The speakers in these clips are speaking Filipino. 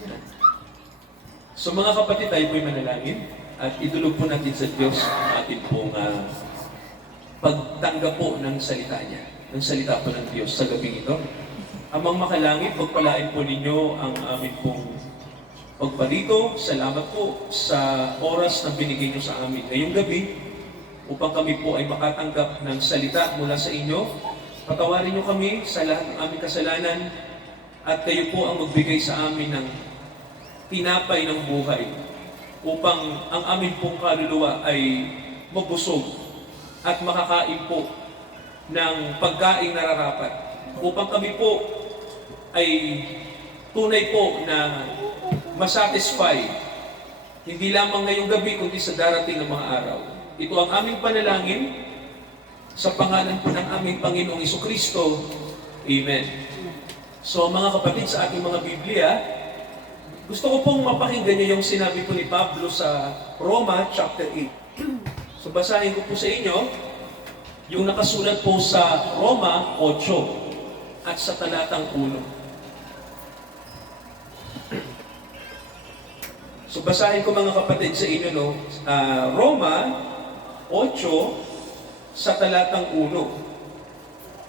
Yan. So mga kapatid, tayo po'y manalangin at idulog po natin sa Diyos ang ating pong pagtanggap po ng salita niya, ng salita po ng Diyos sa gabing ito. Amang makalangit, pagpalain po ninyo ang aming pong pagparito. Salamat po sa oras na binigay niyo sa amin ngayong gabi upang kami po ay makatanggap ng salita mula sa inyo. Patawarin niyo kami sa lahat ng aming kasalanan at kayo po ang magbigay sa amin ng tinapay ng buhay upang ang aming pong kaluluwa ay mabusog at makakain po ng pagkain nararapat upang kami po ay tunay po na masatisfy hindi lamang ngayong gabi kundi sa darating ng mga araw. Ito ang aming panalangin sa pangalan po ng aming Panginoong Jesucristo. Amen. So mga kapatid, sa ating mga Biblia, gusto ko pong mapakinggan niyo yung sinabi po ni Pablo sa Roma chapter 8. So basahin ko po sa inyo yung nakasulat po sa Roma 8 at sa talatang 1. So basahin ko mga kapatid sa inyo, no? Roma 8 sa talatang 1.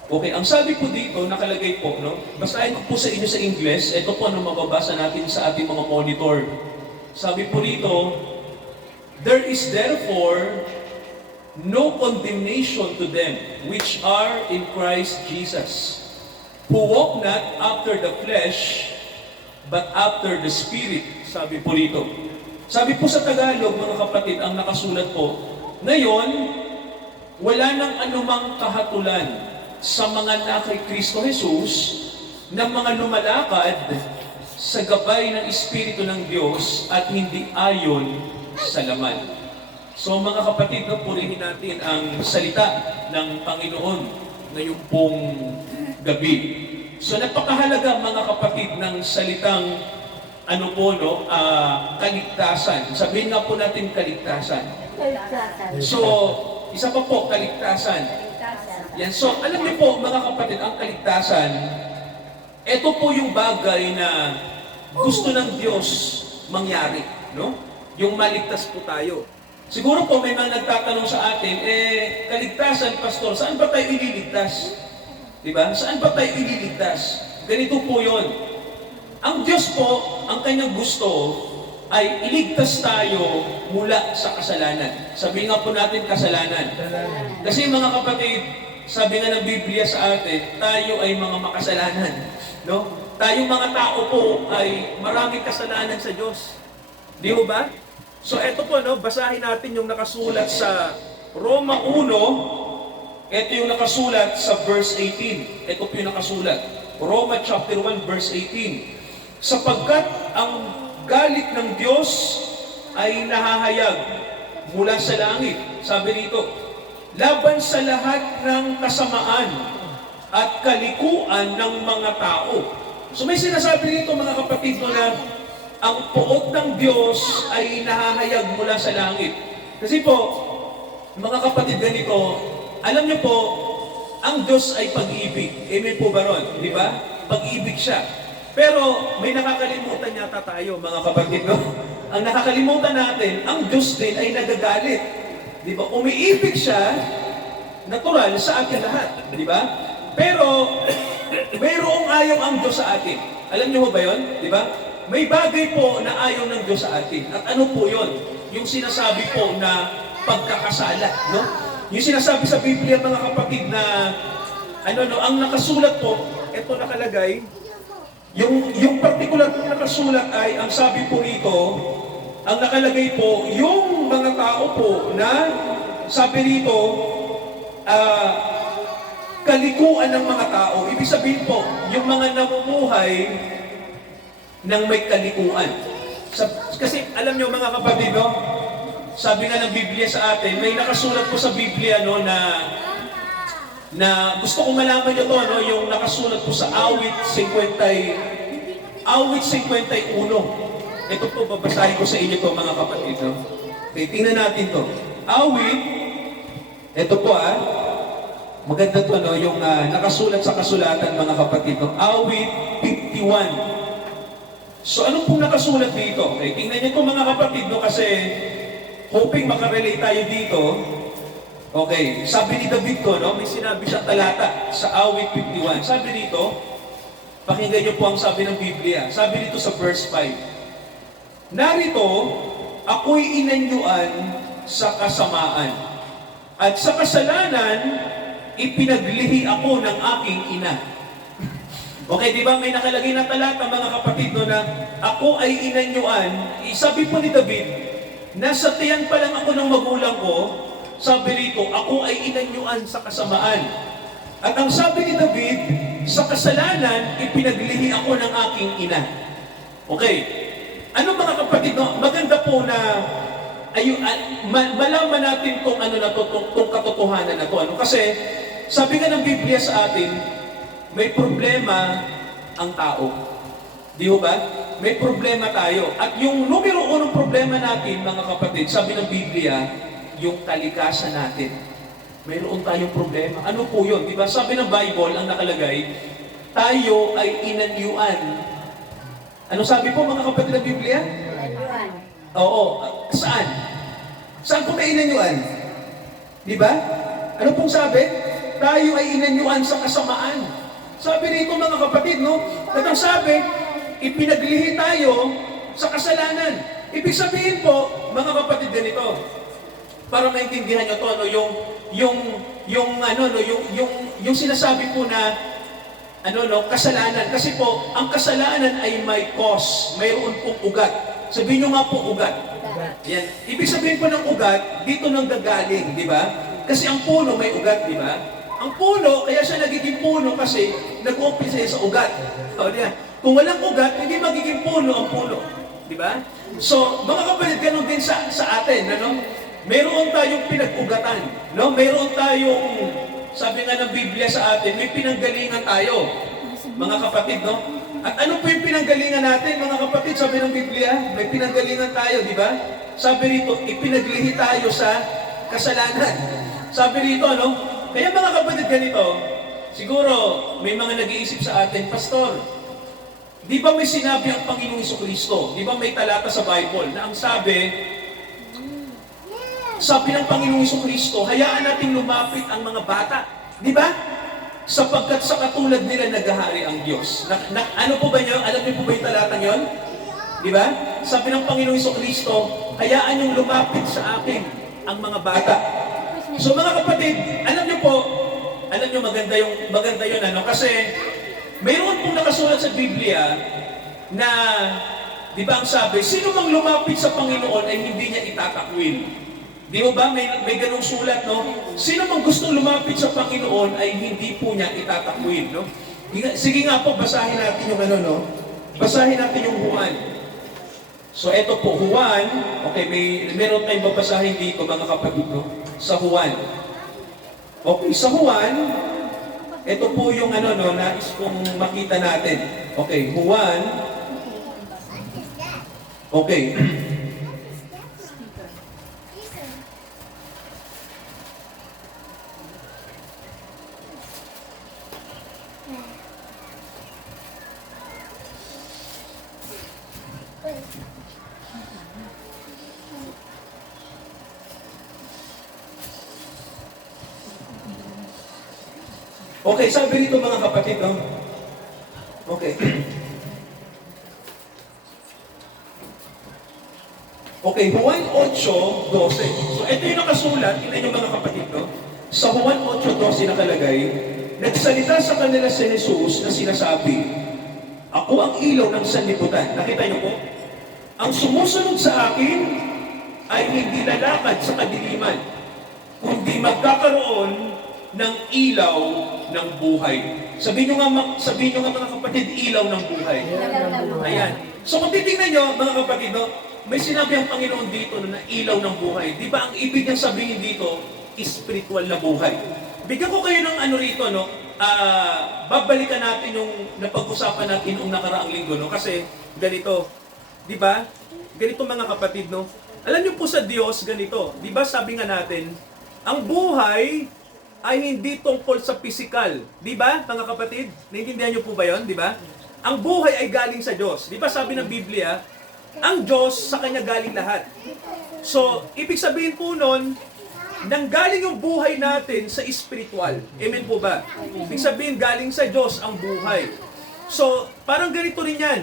Okay, ang sabi po dito, nakalagay po, no? Basahin ko po sa inyo sa English. Ito po ang mababasa natin sa ating mga monitor. Sabi po dito, there is therefore no condemnation to them which are in Christ Jesus, who walk not after the flesh, but after the Spirit. Sabi po dito. Sabi po sa Tagalog, mga kapatid, ang nakasulat po, ngayon, wala nang anumang kahatulan sa mga na kay Kristo Jesus na mga lumalakad sa gabay ng Espiritu ng Diyos at hindi ayon sa laman. So mga kapatid, purihin natin ang salita ng Panginoon ngayong pong gabi. So napakahalaga mga kapatid ng salitang kaligtasan. Sabihin nga po natin kaligtasan. So, isa pa po, kaligtasan. Yan. So, alam niyo po mga kapatid, ang kaligtasan, ito po yung bagay na gusto ng Diyos mangyari, no? Yung maligtas po tayo. Siguro po may mga nagtatanong sa atin, kaligtasan, pastor, saan ba tayo ililigtas? Diba? Saan ba tayo ililigtas? Ganito po yon. Ang Diyos po, ang kanyang gusto ay iligtas tayo mula sa kasalanan. Sabi nga po natin kasalanan. Kasi mga kapatid, sabi nga ng Biblia sa atin, tayo ay mga makasalanan. No? Tayong mga tao po ay maraming kasalanan sa Diyos. Di ho ba? So eto po, no, basahin natin yung nakasulat sa Roma 1. Ito yung nakasulat sa verse 18. Ito po yung nakasulat. Roma chapter 1 verse 18. Sapagkat ang galit ng Diyos ay nahahayag mula sa langit. Sabi dito, laban sa lahat ng kasamaan at kalikuan ng mga tao. So may sinasabi dito mga kapatid na ang puot ng Diyos ay nahahayag mula sa langit. Kasi po, mga kapatid ganito, alam niyo po, ang Diyos ay pag-ibig. Amen po ba ron? Di ba? Pag-ibig siya. Pero may nakakalimutan yata tayo, mga kapatid, no? Ang nakakalimutan natin, ang Diyos din ay nagagalit. Di ba? Umiibig siya, natural sa atin lahat. Di ba? Pero, mayroong ayaw ang Diyos sa atin. Alam niyo ba yon? Di ba? May bagay po na ayaw ng Diyos sa atin. At ano po yon? Yung sinasabi po na pagkakasala, no? Yung sinasabi sa Biblia, mga kapatid, na ang nakasulat po, ito nakalagay, yung particular na nakasulat ay, ang sabi po rito, ang nakalagay po, yung mga tao po na, sabi rito, kalikuan ng mga tao. Ibig sabihin po, yung mga namumuhay ng may kalikuan. Kasi alam nyo mga kapatid, no? Sabi nga ng Biblia sa atin, may nakasulat po sa Biblia, no, na gusto kong malaman nyo to, no, yung nakasulat po sa Awit 51. Ito po, babasahin ko sa inyo to, mga kapatid. No? Okay, tingnan natin to. Awit, ito po maganda to, no, yung nakasulat sa kasulatan, mga kapatid. No? Awit 51. So ano pong nakasulat dito? Okay, tingnan niyo po mga kapatid, no, kasi hoping makarelate tayo dito. Okay, sabi ni David ko, no, may sinabi siyang talata sa awit 51. Sabi dito, pakinggan niyo po ang sabi ng Biblia. Sabi dito sa verse 5, narito, ako'y inanyuan sa kasamaan, at sa kasalanan, ipinaglihi ako ng aking ina. Okay, di ba may nakalagay na talata mga kapatid no, na ako ay inanyuan. Sabi po ni David, nasa tiyan pa lang ako ng magulang ko, sabi rito, ako ay inanyuan sa kasamaan. At ang sabi ni David, sa kasalanan, ipinaglihi ako ng aking ina. Okay, ano mga kapatid no, maganda po na malaman natin tong ano na to, tong katotohanan na to. Ano? Kasi sabi nga ng Biblia sa atin, may problema ang tao. Di ba? May problema tayo. At yung numero unong problema natin, mga kapatid, sabi ng Biblia, yung kalikasan natin. Mayroon tayong problema. Ano po yun? Di ba? Sabi ng Bible, ang nakalagay, tayo ay inanyuan. Ano sabi po, mga kapatid ng Biblia? Inanyuan. Oo. Saan? Saan po tayo inanyuan? Di ba? Ano pong sabi? Tayo ay inanyuan sa kasamaan. Sabi rito mga kapatid, no? At ang sabi, ipinaglihi tayo sa kasalanan. Ibig sabihin po, mga kapatid, ganito. Para maintindihan nyo to, ano, yung sinasabi po na ano, no, kasalanan. Kasi po, ang kasalanan ay may cause. Mayroon pong ugat. Sabihin nyo nga po ugat. Yan. Ibig sabihin po ng ugat, dito nang gagaling, di ba? Kasi ang puno may ugat, di ba? Ang puno, kaya siya nagiging puno kasi nag-umpisa sa ugat. O, diyan. Kung walang ugat, hindi magiging puno ang puno. Di ba? So, mga kapatid, ganun din sa atin. Ano? Mayroon tayong pinag-ugatan. No? Mayroon tayong, sabi nga ng Biblia sa atin, may pinanggalingan tayo. Mga kapatid, no? At ano po yung pinanggalingan natin, mga kapatid? Sabi ng Biblia, may pinanggalingan tayo, di ba? Sabi rito, ipinaglihi tayo sa kasalanan. Sabi rito, ano? Kaya mga kapatid ganito, siguro may mga nag-iisip sa atin, Pastor, di ba may sinabi ang Panginoong Jesucristo? Di ba may talata sa Bible na ang sabi ng Panginoong Jesucristo, hayaan natin lumapit ang mga bata. Di ba? Sapagkat sa katulad nila naghahari ang Diyos. Ano po ba niyo? Alam niyo po ba yung talata niyon? Di ba? Sabi ng Panginoong Jesucristo, hayaan niyong lumapit sa akin ang mga bata. So mga kapatid, alam niyo maganda yun ano, kasi mayroon pong nakasulat sa Biblia na, di ba ang sabi, sino mang lumapit sa Panginoon ay hindi niya itatakwil. Di ba may ganung sulat, no? Sino mang gustong lumapit sa Panginoon ay hindi po niya itatakwil, no? Sige nga po, basahin natin yung ano, no? Basahin natin yung Juan. So eto po, Juan, okay, meron tayong babasahin dito mga kapatid, no? Sa Juan. Okay, sa Juan, ito po yung ano, no, nais kong makita natin. Okay, Juan. Okay. Okay, sabi rito mga kapatid, no? Okay. Okay, Juan 8:12. So, ito yung nakasulat, tingnan nyo mga kapatid, no? Sa Juan 8:12 nakalagay, nagsalita sa kanila si Jesus na sinasabi, ako ang ilaw ng sanlibutan. Nakita nyo po? Ang sumusunod sa akin ay hindi lalakad sa kadiliman, kundi magkakaroon ng ilaw ng buhay. Sabihin nyo nga mga kapatid, ilaw ng buhay. Ayan. So kung titingnan nyo, mga kapatid, no, may sinabi ang Panginoon dito na ilaw ng buhay. Di ba ang ibig niyang sabihin dito, spiritual na buhay. Bigyan ko kayo ng ano rito, no? Babalikan natin yung napag-usapan natin noong nakaraang linggo, no? Kasi ganito, di ba? Ganito mga kapatid, no? Alam niyo po sa Diyos, ganito. Di ba sabi nga natin, ang buhay ay hindi tungkol sa physical. Di ba, mga kapatid? Naintindihan niyo po ba yon, di ba? ang buhay ay galing sa Diyos. Di ba sabi ng Biblia, ang Diyos sa Kanya galing lahat. So, ibig sabihin po nun, nanggaling yung buhay natin sa spiritual. Amen po ba? Ibig sabihin, galing sa Diyos ang buhay. So, parang ganito rin yan.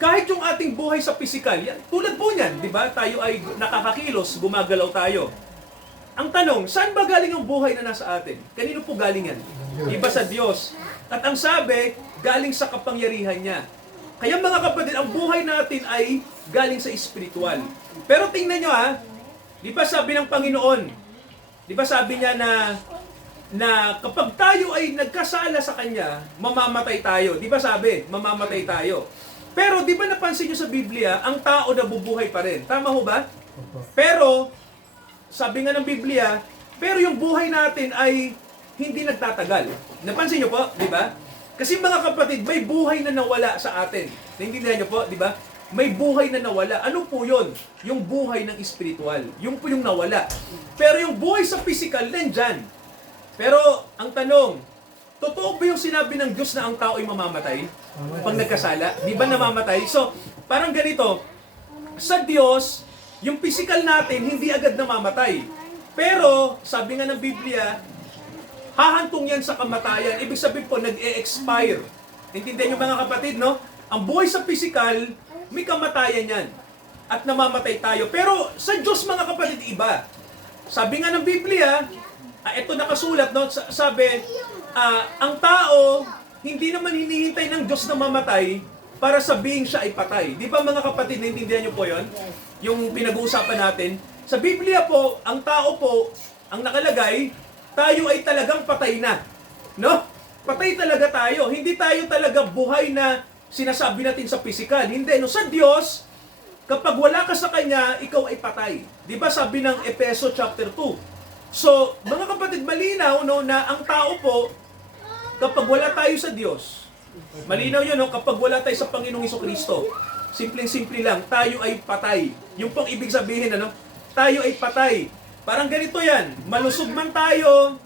Kahit yung ating buhay sa physical, yan, tulad po niyan, di ba? Tayo ay nakakakilos, gumagalaw tayo. Ang tanong, saan ba galing ang buhay na nasa atin? Kanino po galing yan? Iba sa Diyos. At ang sabi, galing sa kapangyarihan niya. Kaya mga kapatid, ang buhay natin ay galing sa spiritual. Pero tingnan nyo di ba sabi ng Panginoon, di ba sabi niya na kapag tayo ay nagkasala sa Kanya, mamamatay tayo. Di ba sabi, mamamatay tayo. Pero di ba napansin nyo sa Biblia, ang tao nabubuhay pa rin. Tama ho ba? Pero, sabi nga ng Biblia, pero yung buhay natin ay hindi nagtatagal. Napansin nyo po, di ba? Kasi mga kapatid, may buhay na nawala sa atin. Naintindihan nyo po, di ba? May buhay na nawala. Ano po yun? Yung buhay ng spiritual. Yung po yung nawala. Pero yung buhay sa physical, nandyan. Pero, ang tanong, totoo ba yung sinabi ng Diyos na ang tao ay mamamatay? Pag nagkasala? Di ba namamatay? So, parang ganito, sa Diyos, yung physical natin, hindi agad namamatay. Pero, sabi nga ng Biblia, hahantong yan sa kamatayan. Ibig sabihin po, nag-e-expire. Intindihan nyo mga kapatid, no? Ang buhay sa physical, may kamatayan yan. At namamatay tayo. Pero sa Diyos mga kapatid, iba. Sabi nga ng Biblia, ito nakasulat, no? Sabi, ang tao, hindi naman hinihintay ng Diyos na mamatay para sabihin siya ay patay. Di ba mga kapatid, naintindihan nyo po yon? Yung pinag-uusapan natin. Sa Biblia po, ang tao po, ang nakalagay, tayo ay talagang patay na. No? Patay talaga tayo. Hindi tayo talaga buhay na sinasabi natin sa physical. Hindi. No, sa Diyos, kapag wala ka sa Kanya, ikaw ay patay. Di ba sabi ng Efeso chapter 2? So, mga kapatid, malinaw no, na ang tao po, kapag wala tayo sa Diyos, malinaw yun, no, kapag wala tayo sa Panginoong Hesukristo, simpleng-simple lang, tayo ay patay. Yung pong ibig sabihin, tayo ay patay. Parang ganito yan, malusog man tayo,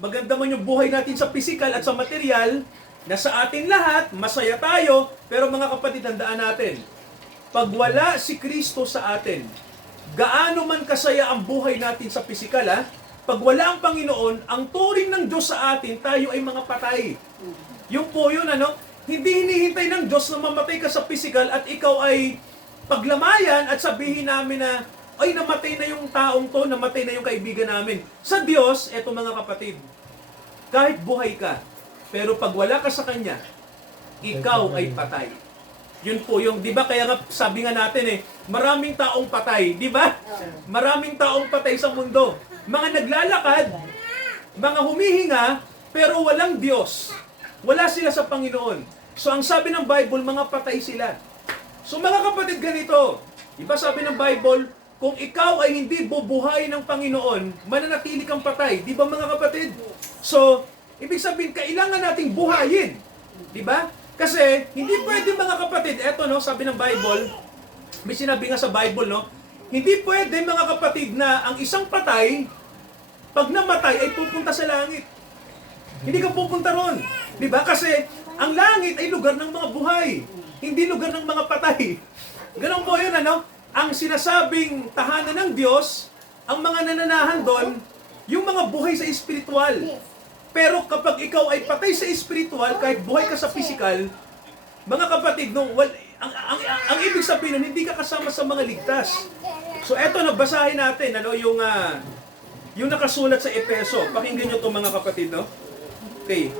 maganda man yung buhay natin sa physical at sa material, na sa atin lahat, masaya tayo, pero mga kapatid, tandaan natin, pag wala si Kristo sa atin, gaano man kasaya ang buhay natin sa physical, pag wala ang Panginoon, ang turing ng Diyos sa atin, tayo ay mga patay. Yung po yun, hindi hinihintay ng Diyos na mamatay ka sa physical at ikaw ay paglamayan at sabihin namin na, ay, namatay na yung taong to, namatay na yung kaibigan namin. Sa Diyos, eto mga kapatid, kahit buhay ka, pero pag wala ka sa Kanya, ikaw ay patay. Yun po yung, di ba, kaya nga sabi nga natin maraming taong patay, di ba? Maraming taong patay sa mundo. Mga naglalakad, mga humihinga, pero walang Diyos. Wala sila sa Panginoon. So ang sabi ng Bible, mga patay sila. So mga kapatid, ganito, di ba sabi ng Bible, kung ikaw ay hindi bubuhay ng Panginoon, mananatili kang patay. Di ba mga kapatid? So, ibig sabihin, kailangan nating buhayin. Di ba? Kasi, hindi pwede mga kapatid, eto sabi ng Bible, may sinabi nga sa Bible, hindi pwede mga kapatid na ang isang patay, pag namatay ay pupunta sa langit. Hindi ka pupunta ron. Di ba? Kasi, ang langit ay lugar ng mga buhay. Hindi lugar ng mga patay. Ganun po yun, ang sinasabing tahanan ng Diyos, ang mga nananahan doon, yung mga buhay sa espiritual. Pero kapag ikaw ay patay sa espiritual, kahit buhay ka sa physical, mga kapatid, ang ibig sabihin nun, hindi ka kasama sa mga ligtas. So eto, basahin natin, yung nakasulat sa Efeso. Pakinggan nyo ito mga kapatid, Okay.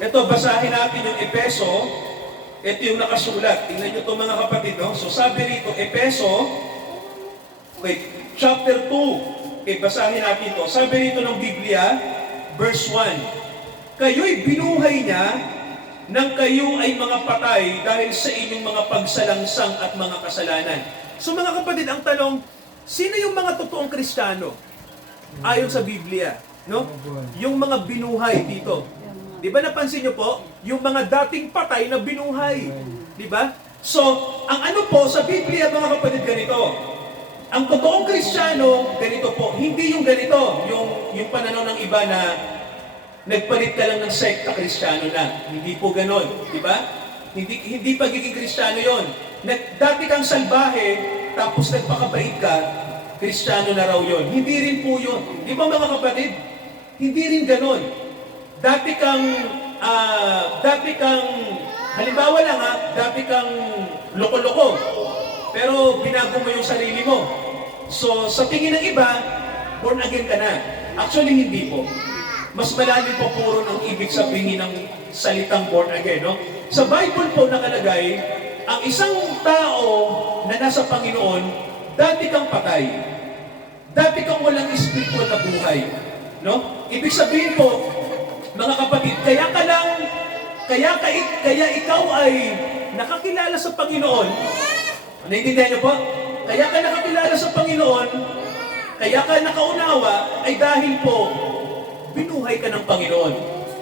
Eto, basahin natin yung Efeso. Ito yung nakasulat. Tingnan nyo ito mga kapatid, So sabi rito, Efeso, chapter 2. Basahin natin ito. Sabi rito ng Biblia, verse 1. Kayo'y binuhay niya nang kayo ay mga patay dahil sa inyong mga pagsalangsang at mga kasalanan. So mga kapatid, ang tanong, sino yung mga totoong Kristiyano? Ayon sa Biblia, Yung mga binuhay dito. Di ba napansin nyo po? Yung mga dating patay na binuhay. Di ba? So, ang po sa Biblia, mga kapatid, ganito. Ang totoong Kristiyano, ganito po. Hindi yung ganito. Yung pananaw ng iba na nagpalit ka lang ng sekta Kristiyano na. Hindi po ganon. Di ba? Hindi pagiging Kristiyano yon. Dati kang salbahe, tapos nagpakabait ka, Kristiyano na raw yon. Hindi rin po yun. Di ba mga kapatid? Hindi rin ganon. Dati kang, halimbawa lang dati kang loko-loko, pero binago mo yung sarili mo. So, sa tingin ng iba, born again ka na. Actually, hindi po. Mas malalim po puro ng ibig sabihin ng salitang born again, no? Sa Bible po nakalagay, ang isang tao na nasa Panginoon, dati kang patay. Dati kang walang spiritual na buhay, no? Ibig sabihin po, mga kapatid, kaya ikaw ay nakakilala sa Panginoon. Naiintindihan niyo po? Kaya ka nakakilala sa Panginoon, kaya ka nakaunawa, ay dahil po, binuhay ka ng Panginoon.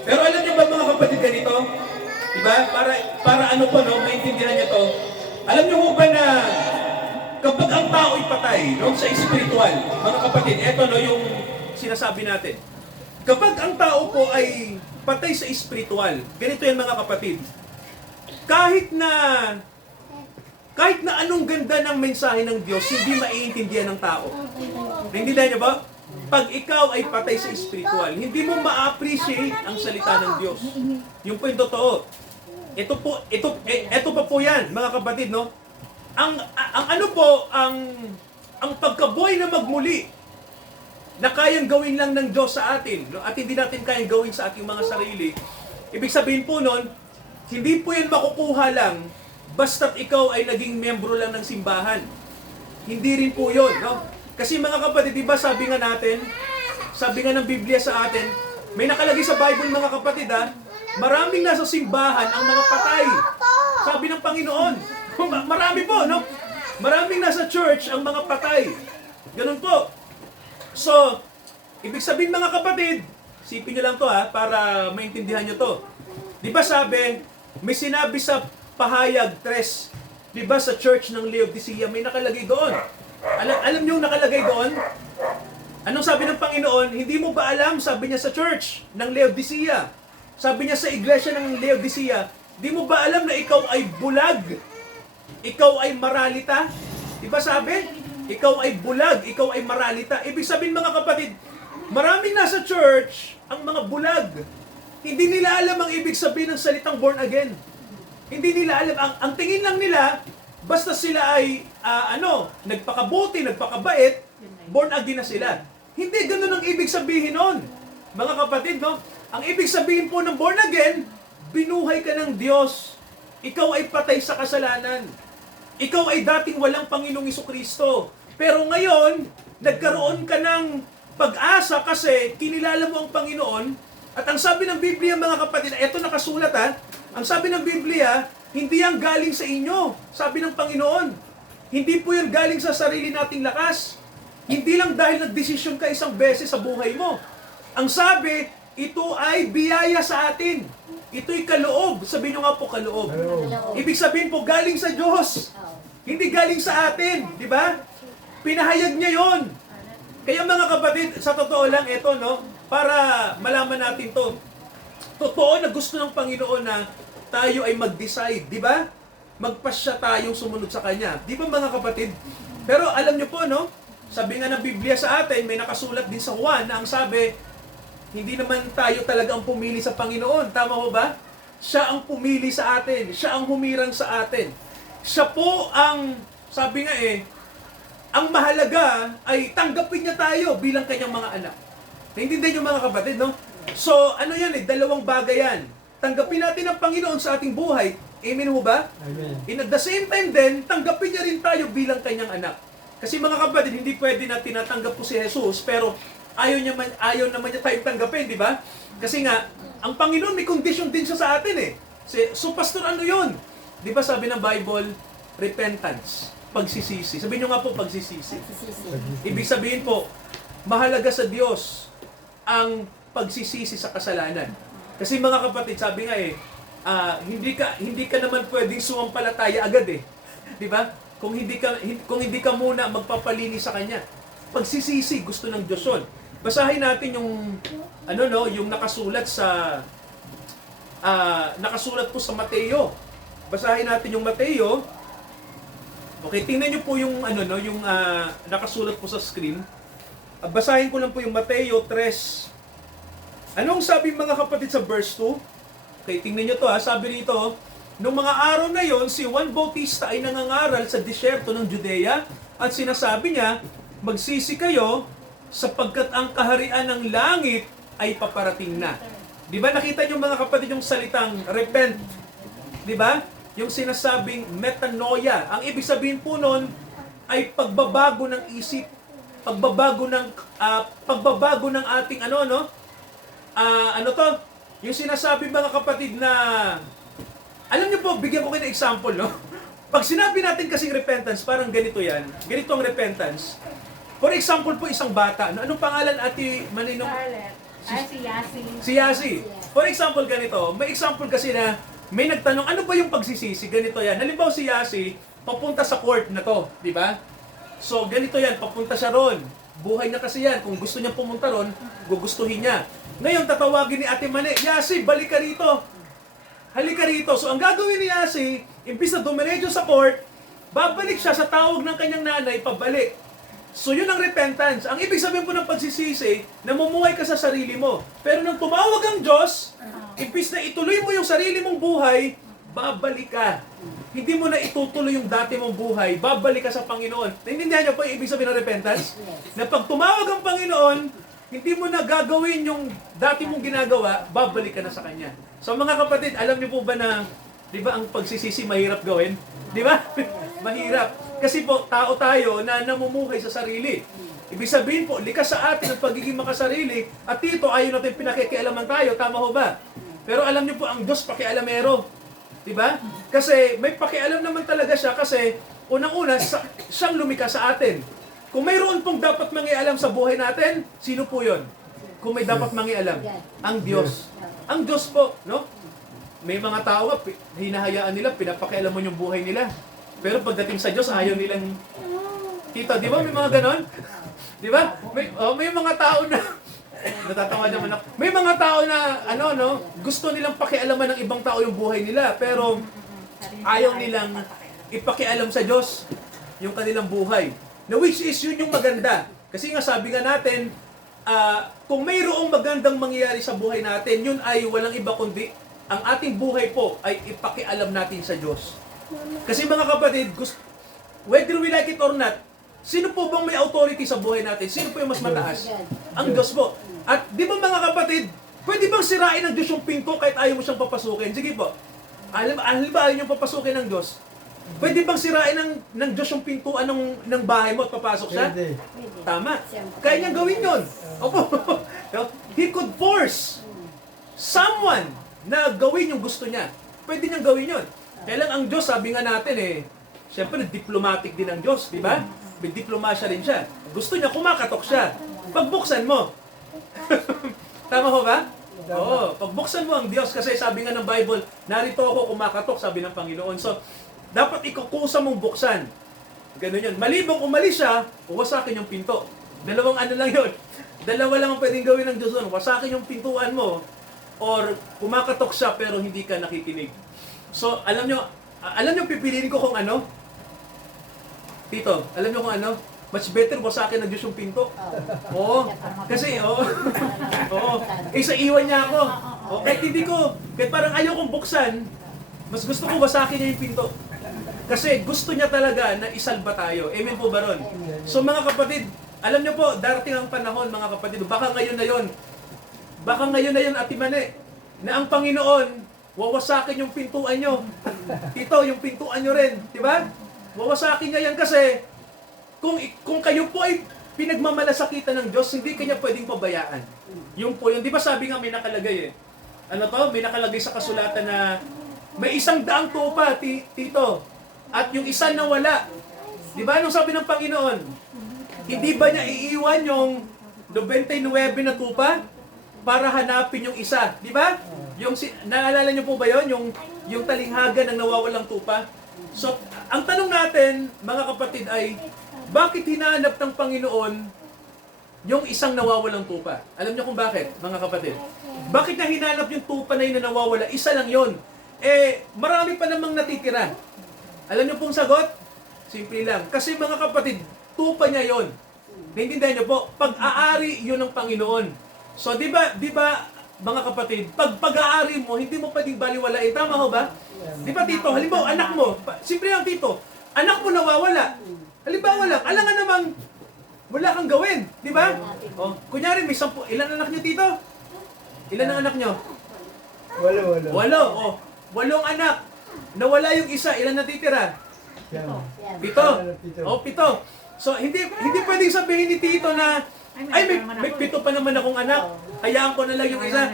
Pero alam niyo ba mga kapatid ganito? Diba? Para ano po, no? Maintindihan niyo to. Alam niyo ba na kapag ang tao ay patay, no? Sa spiritual, mga kapatid, eto no, yung sinasabi natin. Kapag ang tao po ay patay sa spiritual, ganito yan mga kapatid. Kahit na anong ganda ng mensahe ng Diyos, hindi maiintindihan ng tao. Naintindihan niyo ba? Pag ikaw ay patay sa spiritual, hindi mo ma-appreciate ang salita ng Diyos. Yung po yung totoo. Ito pa po yan, mga kapatid, no? Ang pagkabuhay na magmuli, na kayang gawin lang ng Diyos sa atin, no? At hindi natin kayang gawin sa ating mga sarili, ibig sabihin po nun, hindi po yan makukuha lang basta't ikaw ay naging membro lang ng simbahan. Hindi rin po yun, no? Kasi mga kapatid, di ba sabi nga ng Biblia sa atin, may nakalagay sa Bible mga kapatid maraming nasa simbahan ang mga patay. Sabi ng Panginoon, marami po, no? Maraming nasa church ang mga patay. Ganun po. So, ibig sabihin mga kapatid, isipin nyo lang to para maintindihan nyo to. Di ba sabi, may sinabi sa Pahayag 3, di ba sa church ng Laodicea, may nakalagay doon. Alam niyo nakalagay doon? Anong sabi ng Panginoon? Hindi mo ba alam, sabi niya sa church ng Laodicea. Sabi niya sa iglesia ng Laodicea, di mo ba alam na ikaw ay bulag? Ikaw ay maralita? Di ba sabi? Ikaw ay bulag, ikaw ay maralita. Ibig sabihin mga kapatid, maraming nasa church ang mga bulag. Hindi nila alam ang ibig sabihin ng salitang born again. Hindi nila alam. Ang tingin lang nila, basta sila ay nagpakabuti, nagpakabait, born again na sila. Hindi ganun ang ibig sabihin nun. Mga kapatid, no? Ang ibig sabihin po ng born again, binuhay ka ng Diyos. Ikaw ay patay sa kasalanan. Ikaw ay dating walang Panginoong Jesucristo. Pero ngayon, nagkaroon ka ng pag-asa kasi kinilala mo ang Panginoon. At ang sabi ng Biblia, mga kapatid, eto nakasulat ang sabi ng Biblia, hindi yan galing sa inyo. Sabi ng Panginoon, hindi po yan galing sa sarili nating lakas. Hindi lang dahil nagdesisyon ka isang beses sa buhay mo. Ang sabi, ito ay biyaya sa atin. Ito'y kaloob. Sabihin nyo nga po, kaloob. Ibig sabihin po, galing sa Diyos. Hindi galing sa atin. Di ba? Pinahayag niya yon. Kaya mga kapatid, sa totoo lang, ito, no? Para malaman natin to. Totoo na gusto ng Panginoon na tayo ay mag-decide, di ba? Magpasya tayong sumunod sa Kanya. Di ba mga kapatid? Pero alam nyo po, no? Sabi nga ng Biblia sa atin, may nakasulat din sa Juan na ang sabi, hindi naman tayo talaga ang pumili sa Panginoon. Tama mo ba? Siya ang pumili sa atin. Siya ang humirang sa atin. Siya po ang, sabi nga ang mahalaga ay tanggapin niya tayo bilang kanyang mga anak. Naintindihan niyo mga kapatid, no? So, ano yan dalawang bagay yan. Tanggapin natin ang Panginoon sa ating buhay. Amen ho ba? Amen. And at the same time din, tanggapin niya rin tayo bilang kanyang anak. Kasi mga kapatid, hindi pwede na tinatanggap po si Jesus, pero ayaw naman niya tayong tanggapin, di ba? Kasi nga, ang Panginoon may condition din siya sa atin So, pastor, ano yun? Di ba sabi ng Bible, repentance, pagsisisi. Sabihin nyo nga po, pagsisisi. Ibig sabihin po, mahalaga sa Diyos ang pagsisisi sa kasalanan. Kasi mga kapatid, sabi nga hindi ka naman pwedeng sumampalataya agad Di ba? Kung hindi ka muna magpapalinis sa Kanya. Pagsisisi, gusto ng Diyos yun. Basahin natin yung nakasulat sa nakasulat po sa Mateo. basahin natin yung Mateo. Okay, tingnan niyo po yung nakasulat po sa screen. Basahin ko lang po yung Mateo 3. Anong sabi mga kapatid sa verse 2? Okay, tingnan niyo to sabi rito, nung mga araw na yon, si Juan Bautista ay nangangaral sa disyerto ng Judea at sinasabi niya, magsisi kayo sapagkat ang kaharian ng langit ay paparating na. Di ba nakita niyo mga kapatid yung salitang repent? Di ba? Yung sinasabing metanoia. Ang ibig sabihin po nun ay pagbabago ng isip, pagbabago ng ating yung sinasabi mga kapatid na, alam niyo po, bigyan ko kayo ng example, no? Pag sinabi natin kasing repentance, parang ganito yan. Ganito ang repentance. For example po, isang bata. Anong pangalan, Ate Maninong? Scarlett. Si Yasi. Si Yasi. For example, ganito. May example kasi na may nagtanong, ano ba yung pagsisisi? Ganito yan. Halimbawa si Yasi, papunta sa court na to, di ba? So, ganito yan, papunta siya ron. Buhay na kasi yan. Kung gusto niya pumunta ron, gugustuhin niya. Ngayon, tatawagin ni Ate Mane, Yasi, balik ka rito. Halika rito. So, ang gagawin ni Yasi, imbis na dumiretso sa court, babalik siya sa tawag ng kanyang nanay, pabalik. So, yun ang repentance. Ang ibig sabihin po ng pagsisisi, namumuhay ka sa sarili mo. Pero nang tumawag ang Diyos, imbis na ituloy mo yung sarili mong buhay, babalik ka. Hindi mo na itutuloy yung dati mong buhay, babalik ka sa Panginoon. Naintindihan niyo po yung ibig sabihin ng repentance? Na pag tumawag ang Panginoon, hindi mo na gagawin yung dati mong ginagawa, babalik ka na sa Kanya. So mga kapatid, alam niyo po ba na, di ba ang pagsisisi mahirap gawin? Di ba? Mahirap. Kasi po, tao tayo na namumuhay sa sarili. Ibig sabihin po, likas sa atin ang pagiging makasarili, at dito ayaw natin pinakikialaman tayo, tama ho ba? Pero alam niyo po, ang Diyos pakialamero. Diba? Kasi may pakialam naman talaga siya kasi unang-una, siyang lumika sa atin. Kung mayroon pong dapat mangialam sa buhay natin, sino po yon? Kung may dapat mangialam? Ang Diyos. Ang Diyos po, no? May mga tao, hinahayaan nila, pinapakialam mo yung buhay nila. Pero pagdating sa Diyos, ayaw nilang... Tito, di ba may mga ganon? Di ba? May mga tao na... Natatawa naman ako. May mga tao na, gusto nilang pakialaman ng ibang tao yung buhay nila, pero ayaw nilang ipakialam sa Diyos yung kanilang buhay. Na which is yun yung maganda. Kasi nga sabi nga natin, kung mayroong magandang mangyayari sa buhay natin, yun ay walang iba kundi ang ating buhay po ay ipakialam natin sa Diyos. Kasi mga kapatid, whether we like it or not, sino po bang may authority sa buhay natin? Sino po yung mas mataas? Ang Diyos po. At di ba mga kapatid, pwede bang sirain ng Diyos yung pinto kahit ayaw mo siyang papasukin? Sige po. Alam ba ayaw niyong papasukin ng Diyos? Pwede bang sirain ng Diyos yung pintuan ng bahay mo at papasok siya? Pwede. Tama. Kaya niyang gawin yun. Opo. He could force someone na gawin yung gusto niya. Pwede niyang gawin yun. Kaya lang ang Diyos, sabi nga natin siyempre diplomatic din ang Diyos, di ba? May diplomasya rin siya. Gusto niya, kumakatok siya. Pagbuksan mo. Tama ho ba? Oo, pagbuksan mo ang Diyos kasi sabi nga ng Bible, narito ako kumakatok, sabi ng Panginoon. So, dapat ikukusa mong buksan. Ganun yun. Malibang umalis siya, wasakin yung pinto. Dalawang lang yun. Dalawa lang ang pwedeng gawin ng Diyos doon. Wasakin yung pintuan mo or kumakatok siya pero hindi ka nakikinig. So, alam nyo pipiliin ko kung ano? Tito, alam nyo kung ano? Much better wasakin ng Diyos yung pinto. Oo. Kasi, sa iwan niya ako. Kahit hindi ko, kahit parang ayaw kong buksan, mas gusto ko wasakin niya yung pinto. Kasi gusto niya talaga na isalba tayo. Amen po ba ron? So mga kapatid, alam niyo po, darating ang panahon mga kapatid, baka ngayon na yon, Ate Mane, na ang Panginoon, wawasakin yung pintuan nyo. Ito, yung pintuan nyo rin. Diba? Wawasakin niya yan kasi kung kayo po ay pinagmamalasakitan ng Diyos, hindi kanya pwedeng pabayaan. Yung po yun. Di ba sabi nga may nakalagay May nakalagay sa kasulatan na may 100 tupa, Tito. At yung isa nawala. Di ba? Anong sabi ng Panginoon? Hindi ba niya iiwan yung 99 na tupa para hanapin yung isa? Di ba? Naalala niyo po ba yon? Yung talinghaga ng nawawalang tupa? So, ang tanong natin, mga kapatid, ay bakit hinahanap ng Panginoon yung isang nawawalang tupa? Alam niyo kung bakit, mga kapatid? Bakit niya hinanap yung tupa na yun na nawawala? Isa lang yon. marami pa namang natitira. Alam niyo pong sagot? Simple lang. Kasi mga kapatid, tupa niya yon. Naintindihan niyo po, pag-aari yun ng Panginoon. So, di ba, mga kapatid, pag pag-aari mo, hindi mo pwedeng baliwalain. Tama ho ba? Di ba, Tito? Halimbawa, anak mo, simple lang, Tito, anak mo nawawala. Halimbawa lang, alam nga namang wala kang gawin. Di ba? O, kunyari, may 10, ilan anak niyo, Tito? Ilan ang anak niyo? 8. 8. O, 8 anak. Nawala yung isa, ilan natitira? 7. 7. O, 7. So, hindi pwedeng sabihin ni Tito na, ay, may 7 pa naman akong anak. Hayaan ko na lang yung isa.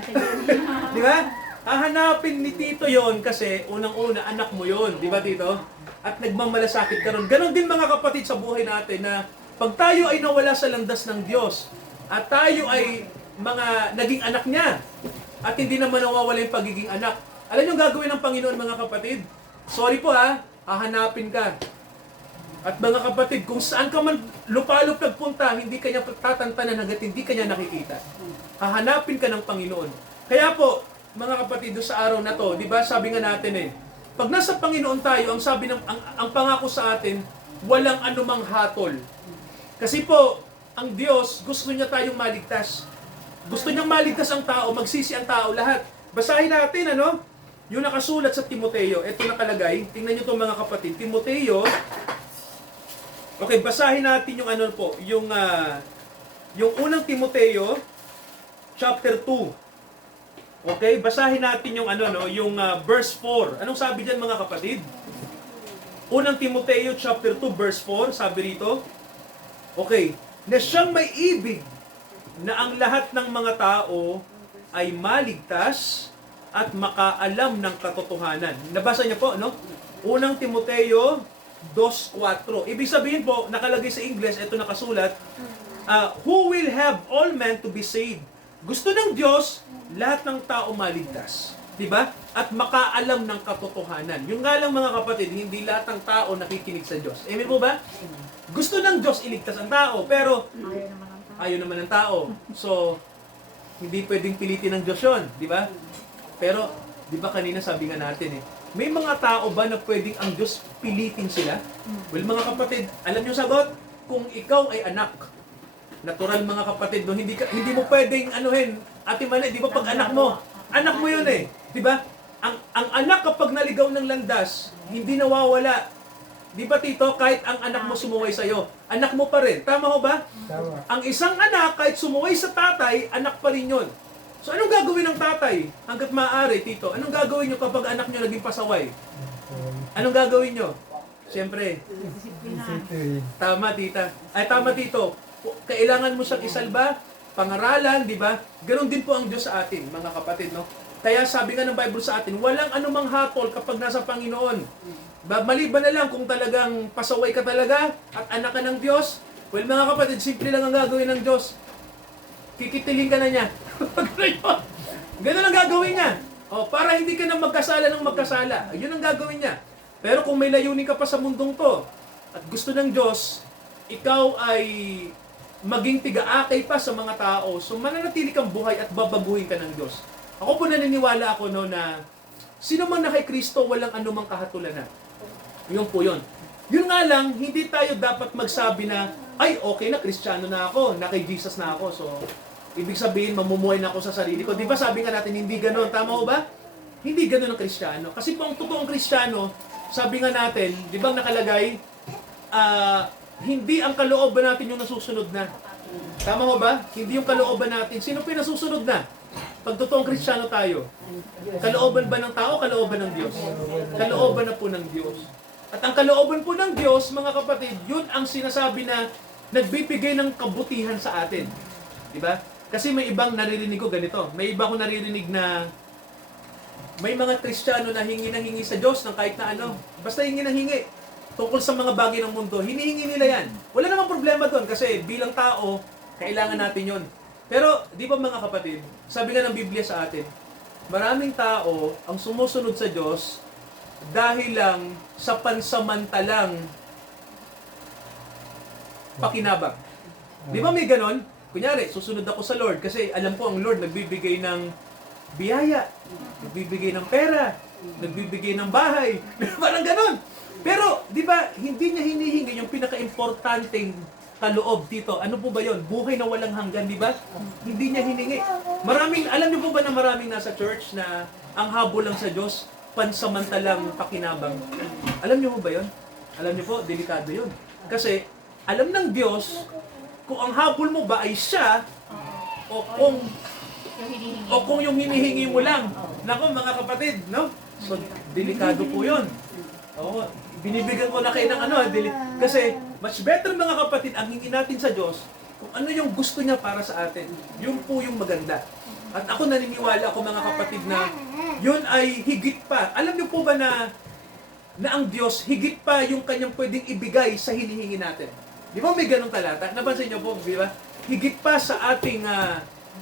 Di ba? Hahanapin ni Tito yon kasi unang-una, anak mo yon. Di ba, Tito? At nagmamalasakit ka ron. Ganon din mga kapatid sa buhay natin na pag tayo ay nawala sa landas ng Diyos at tayo ay mga naging anak niya at hindi naman nawawala yung pagiging anak. Alam niyo gagawin ng Panginoon mga kapatid? Sorry po hahanapin ka. At mga kapatid, kung saan ka man lupalop nagpunta, hindi kanya tatantanan hanggat hindi kanya nakikita. Hahanapin ka ng Panginoon. Kaya po, mga kapatid, doon sa araw na to, di ba, sabi nga natin pag nasa Panginoon tayo, ang sabi ng ang pangako sa atin, walang anumang hatol. Kasi po, ang Diyos, gusto niya tayong maligtas. Gusto niyang maligtas ang tao, magsisi ang tao, lahat. Basahin natin, yung nakasulat sa Timoteo. Ito nakalagay. Tingnan niyo to mga kapatid. Timoteo. Okay, basahin natin yung yung unang Timoteo chapter 2. Okay, basahin natin yung verse 4. Anong sabi diyan mga kapatid? Unang Timoteo chapter 2 verse 4, sabi rito. Okay, na siyang may ibig na ang lahat ng mga tao ay maligtas at makaalam ng katotohanan. Nabasa niyo po, no? Unang Timoteo 2:4. Ibig sabihin po, nakalagay sa English, ito nakasulat, who will have all men to be saved. Gusto ng Diyos, lahat ng tao maligtas. Diba? At makaalam ng katotohanan. Yung nga lang mga kapatid, hindi lahat ng tao nakikinig sa Diyos. Amen po ba? Gusto ng Diyos iligtas ang tao, pero ayaw naman ng tao. So, hindi pwedeng pilitin ng Diyos yun. Diba? Pero, diba kanina sabi nga natin may mga tao ba na pwedeng ang Diyos pilitin sila? Well, mga kapatid, alam niyo sagot? Kung ikaw ay anak, natural mga kapatid, no? Hindi mo pwedeng Ate Mane, di ba pag anak mo yun di ba? Ang anak kapag naligaw ng landas, hindi nawawala. Di ba Tito, kahit ang anak mo sumuway sa'yo, anak mo pa rin. Tama ho ba? Tama. Ang isang anak, kahit sumuway sa tatay, anak pa rin yun. So anong gagawin ng tatay? Hanggat maaari, Tito, anong gagawin nyo kapag anak nyo naging pasaway? Anong gagawin nyo? Siyempre, tama tita. Ay tama Tito. Kailangan mo siyang isalba, pangaralan, di ba? Ganon din po ang Diyos sa atin, mga kapatid, no? Kaya sabi nga ng Bible sa atin, walang anumang hatol kapag nasa Panginoon. Maliban na lang kung talagang pasaway ka talaga at anak ka ng Diyos. Well, mga kapatid, simple lang ang gagawin ng Diyos. Kikitilin ka na niya. Ganun ang gagawin niya. Para hindi ka na magkasala ng magkasala. Yun ang gagawin niya. Pero kung may layunin ka pa sa mundong to, at gusto ng Diyos, ikaw ay maging tiga-akay pa sa mga tao, so mananatili kang buhay at babaguhin ka ng Diyos. Ako po naniniwala ako na sino man na kay Kristo, walang anumang kahatulan. Yun po yun. Yun nga lang, hindi tayo dapat magsabi na, ay, okay na, Kristiyano na ako, na kay Jesus na ako, so ibig sabihin, mamumuhay na ako sa sarili ko. Di ba sabi nga natin, hindi ganoon. Tama ho ba? Hindi ganoon ang Kristiyano. Kasi kung totoong Kristiyano, sabi nga natin, di ba nakalagay, hindi ang kalooban natin yung nasusunod na. Tama ho ba? Hindi yung kalooban natin. Sino po yung nasusunod na? Pag totoong Kristiyano tayo, kalooban ba ng tao, kalooban ng Diyos? Kalooban na po ng Diyos. At ang kalooban po ng Diyos, mga kapatid, yun ang sinasabi na nagbibigay ng kabutihan sa atin. Di ba? Kasi may ibang naririnig ko ganito. May iba ko naririnig na may mga Kristiyano na hingi ng hingi sa Diyos ng kahit na basta hingi ng hingi. Tungkol sa mga bagay ng mundo, hinihingi nila yan. Wala namang problema doon kasi bilang tao, kailangan natin yon. Pero, di ba mga kapatid, sabi nga ng Biblia sa atin, maraming tao ang sumusunod sa Diyos dahil lang sa pansamantalang pakinabang. Di ba may ganon? Kunyari, susunod ako sa Lord kasi alam ko ang Lord nagbibigay ng biyaya, nagbibigay ng pera, nagbibigay ng bahay. Parang ganon. Pero, di ba, hindi niya hinihingi yung pinaka-importanting kaloob dito. Ano po ba yon? Buhay na walang hanggan, di ba? Hindi niya hiningi. Alam niyo po ba na maraming nasa church na ang habol lang sa Diyos, pansamantalang pakinabang? Alam niyo po ba yon? Alam niyo po, delikado yon. Kasi, alam ng Diyos, kung ang habol mo ba ay siya, o kung Yung hinihingi. o kung yung hinihingi mo lang. Nako mga kapatid, no? So, delikado po yun. Oo, binibigyan ko na kayo ng kasi much better mga kapatid, ang hingi natin sa Diyos, kung ano yung gusto niya para sa atin. Yun po yung maganda. At ako naniniwala ako mga kapatid na yun ay higit pa. Alam niyo po ba na ang Diyos higit pa yung kanyang pwedeng ibigay sa hinihingi natin? Di ba may ganong talata? Napansin niyo po, di ba? Higit pa sa ating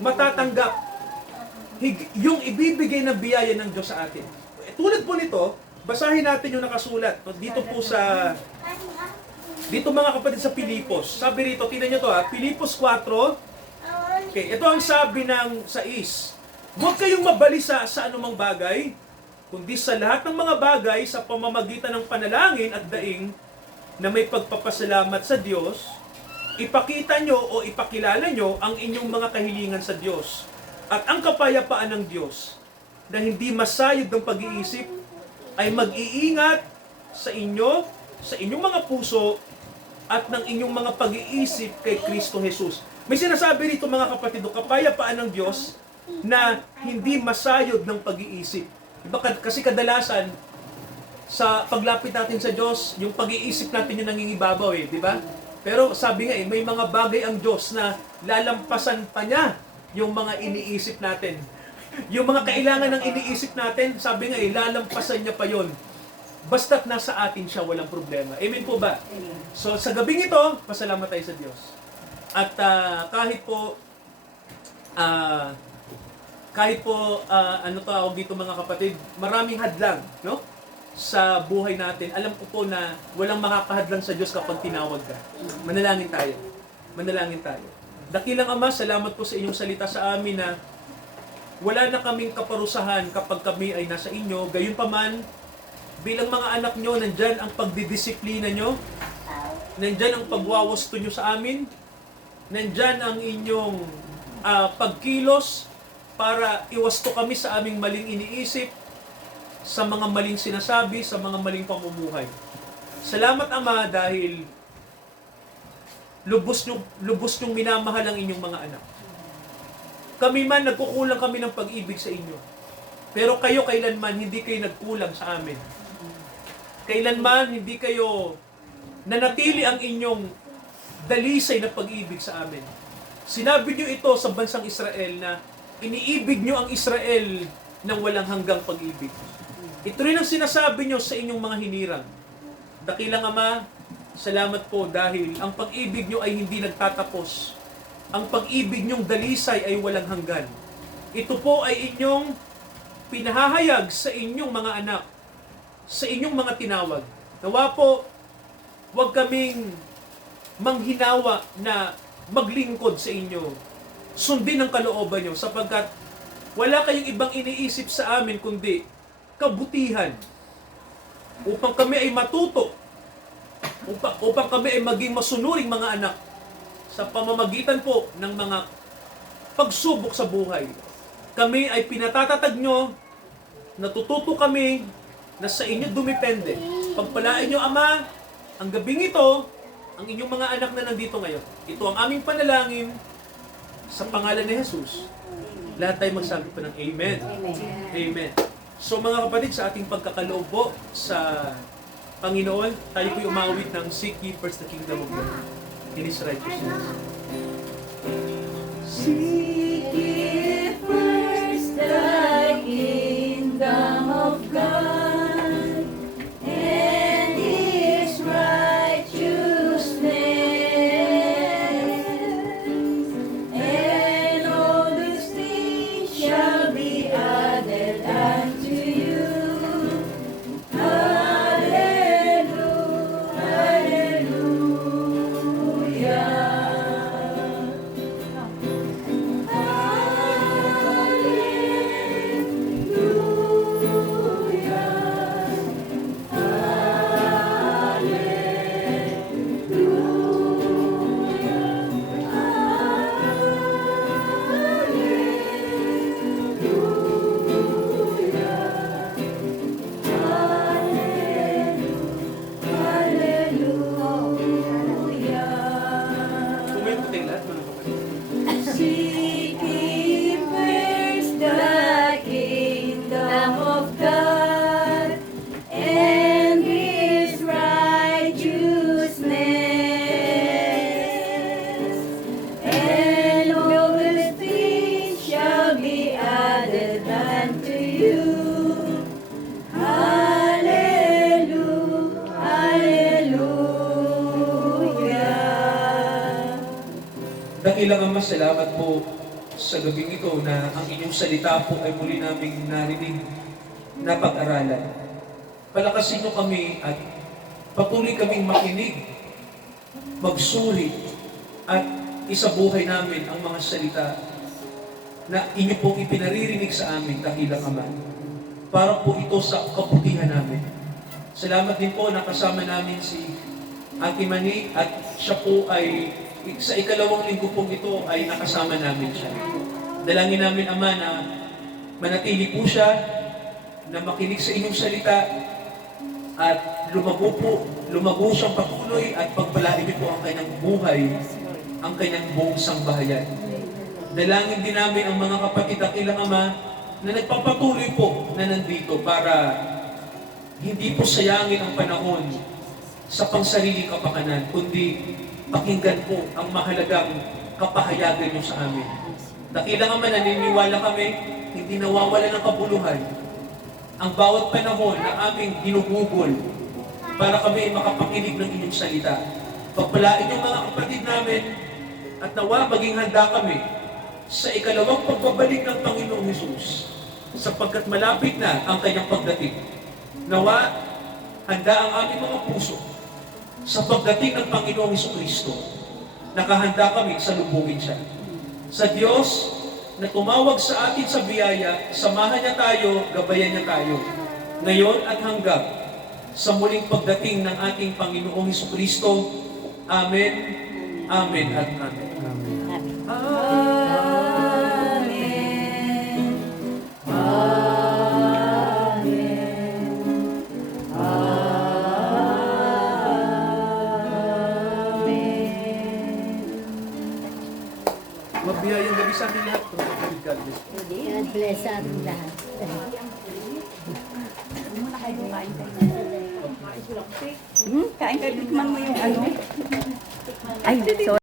matatanggap, yung ibibigay na biyaya ng Diyos sa atin. Tulad po nito, basahin natin yung nakasulat. Dito po dito mga kapatid sa Pilipos. Sabi rito, tingnan nyo to Pilipos 4. Okay, ito ang sabi ng 6. Huwag kayong mabalisa sa anumang bagay, kundi sa lahat ng mga bagay sa pamamagitan ng panalangin at daing na may pagpapasalamat sa Diyos, ipakita nyo o ipakilala nyo ang inyong mga kahilingan sa Diyos. At ang kapayapaan ng Diyos na hindi masayod ng pag-iisip ay mag-iingat sa inyo, sa inyong mga puso at ng inyong mga pag-iisip kay Kristo Jesus. May sinasabi rito mga kapatid, kapayapaan ng Diyos na hindi masayod ng pag-iisip. Diba? Kasi kadalasan, sa paglapit natin sa Diyos, yung pag-iisip natin yung nangingibabaw di ba? Pero sabi nga may mga bagay ang Diyos na lalampasan pa niya yung mga iniisip natin. Yung mga kailangan ng iniisip natin, sabi nga lalampasan niya pa yon. Basta't nasa atin siya, walang problema. Amen po ba? So sa gabing ito, pasalamat tayo sa Diyos. At kahit po ano tawag dito mga kapatid, maraming hadlang, no? Sa buhay natin, alam ko po na walang makakahadlang sa Diyos kapag tinawag ka. Manalangin tayo. Manalangin tayo. Dakilang Ama, salamat po sa inyong salita sa amin na wala na kaming kaparusahan kapag kami ay nasa inyo. Gayunpaman, bilang mga anak nyo, nandyan ang pagdidisiplina nyo, nandyan ang pagwawasto nyo sa amin, nandyan ang inyong pagkilos para iwasto kami sa aming maling iniisip, sa mga maling sinasabi, sa mga maling pamumuhay. Salamat Ama dahil lubos nyong minamahal ang inyong mga anak. Kami man, nagkukulang kami ng pag-ibig sa inyo. Pero kayo kailanman, hindi kayo nagkulang sa amin. Kailanman, hindi kayo nanatili ang inyong dalisay na pag-ibig sa amin. Sinabi nyo ito sa bansang Israel na iniibig nyo ang Israel ng walang hanggang pag-ibig. Ito rin ang sinasabi nyo sa inyong mga hinirang. Dakilang Ama, salamat po dahil ang pag-ibig nyo ay hindi nagtatapos. Ang pag-ibig nyong dalisay ay walang hanggan. Ito po ay inyong pinahahayag sa inyong mga anak, sa inyong mga tinawag. Nawa po, huwag kaming manghinawa na maglingkod sa inyo. Sundin ang kalooban nyo sapagkat wala kayong ibang iniisip sa amin kundi kabutihan upang kami ay matuto, upang kami ay maging masunuring mga anak sa pamamagitan po ng mga pagsubok sa buhay. Kami ay pinatatatag nyo, natututo kami na sa inyo dumipende. Pagpalain nyo Ama, ang gabing ito, ang inyong mga anak na nandito ngayon. Ito ang aming panalangin sa pangalan ni Jesus. Lahat tayo magsabi pa ng Amen. Amen. So mga kapatid, sa ating pagkakaloob po sa Panginoon, tayo po'y umawit ng Seek ye first the kingdom of God in His righteousness. Seek ye first the kingdom of God and His righteousness, and all these things shall be added unto you. Hallelujah, hallelujah. dakilang Ama, salamat po sa gabing ito na ang inyong salita po ay muli naming narinig, napag-aralan. Palakasin niyo kami at patuloy kaming makinig, magsuri, at isabuhay namin ang mga salita na inyo pong ipinaririnig sa amin, dakilang Ama, para po ito sa kabutihan namin. Salamat din po na kasama namin si Ate Mani at siya po ay sa ikalawang linggo pong ito ay nakasama namin siya. Dalangin namin, Ama, na manatili po siya, na makinig sa inyong salita, at lumago siyang patuloy at pagpalain niyo po ang kanyang buhay, ang kanyang buong sangbahayan. Dalangin din namin ang mga kapatid at ilang Ama na nagpapatuloy po na nandito para hindi po sayangin ang panahon sa pangsariling kapakanan, kundi pakinggan po ang mahalagang kapahayagan niyo sa amin. Dakilang Ama, naniniwala kami, hindi nawawala ng kabuluhan ang bawat panahon na aming ginugugol para kami makapakinig ng inyong salita. Pagpalain yung mga kapatid namin at nawa maging handa kami sa ikalawang pagbabalik ng Panginoong Hesus, sapagkat malapit na ang kanyang pagdating. Nawa, handa ang aming mga puso sa pagdating ng Panginoong Hesukristo. Nakahanda kami sa lubungin siya. Sa Diyos na tumawag sa atin sa biyaya, samahan niya tayo, gabayan niya tayo, ngayon at hanggang sa muling pagdating ng ating Panginoong Hesukristo. Amen, Amen at Amen. Amen. Magbiyayang gabi sa ating lahat. God bless. God bless ating lahat. Kain ka, tikman mo yung ano. Ay, sorry.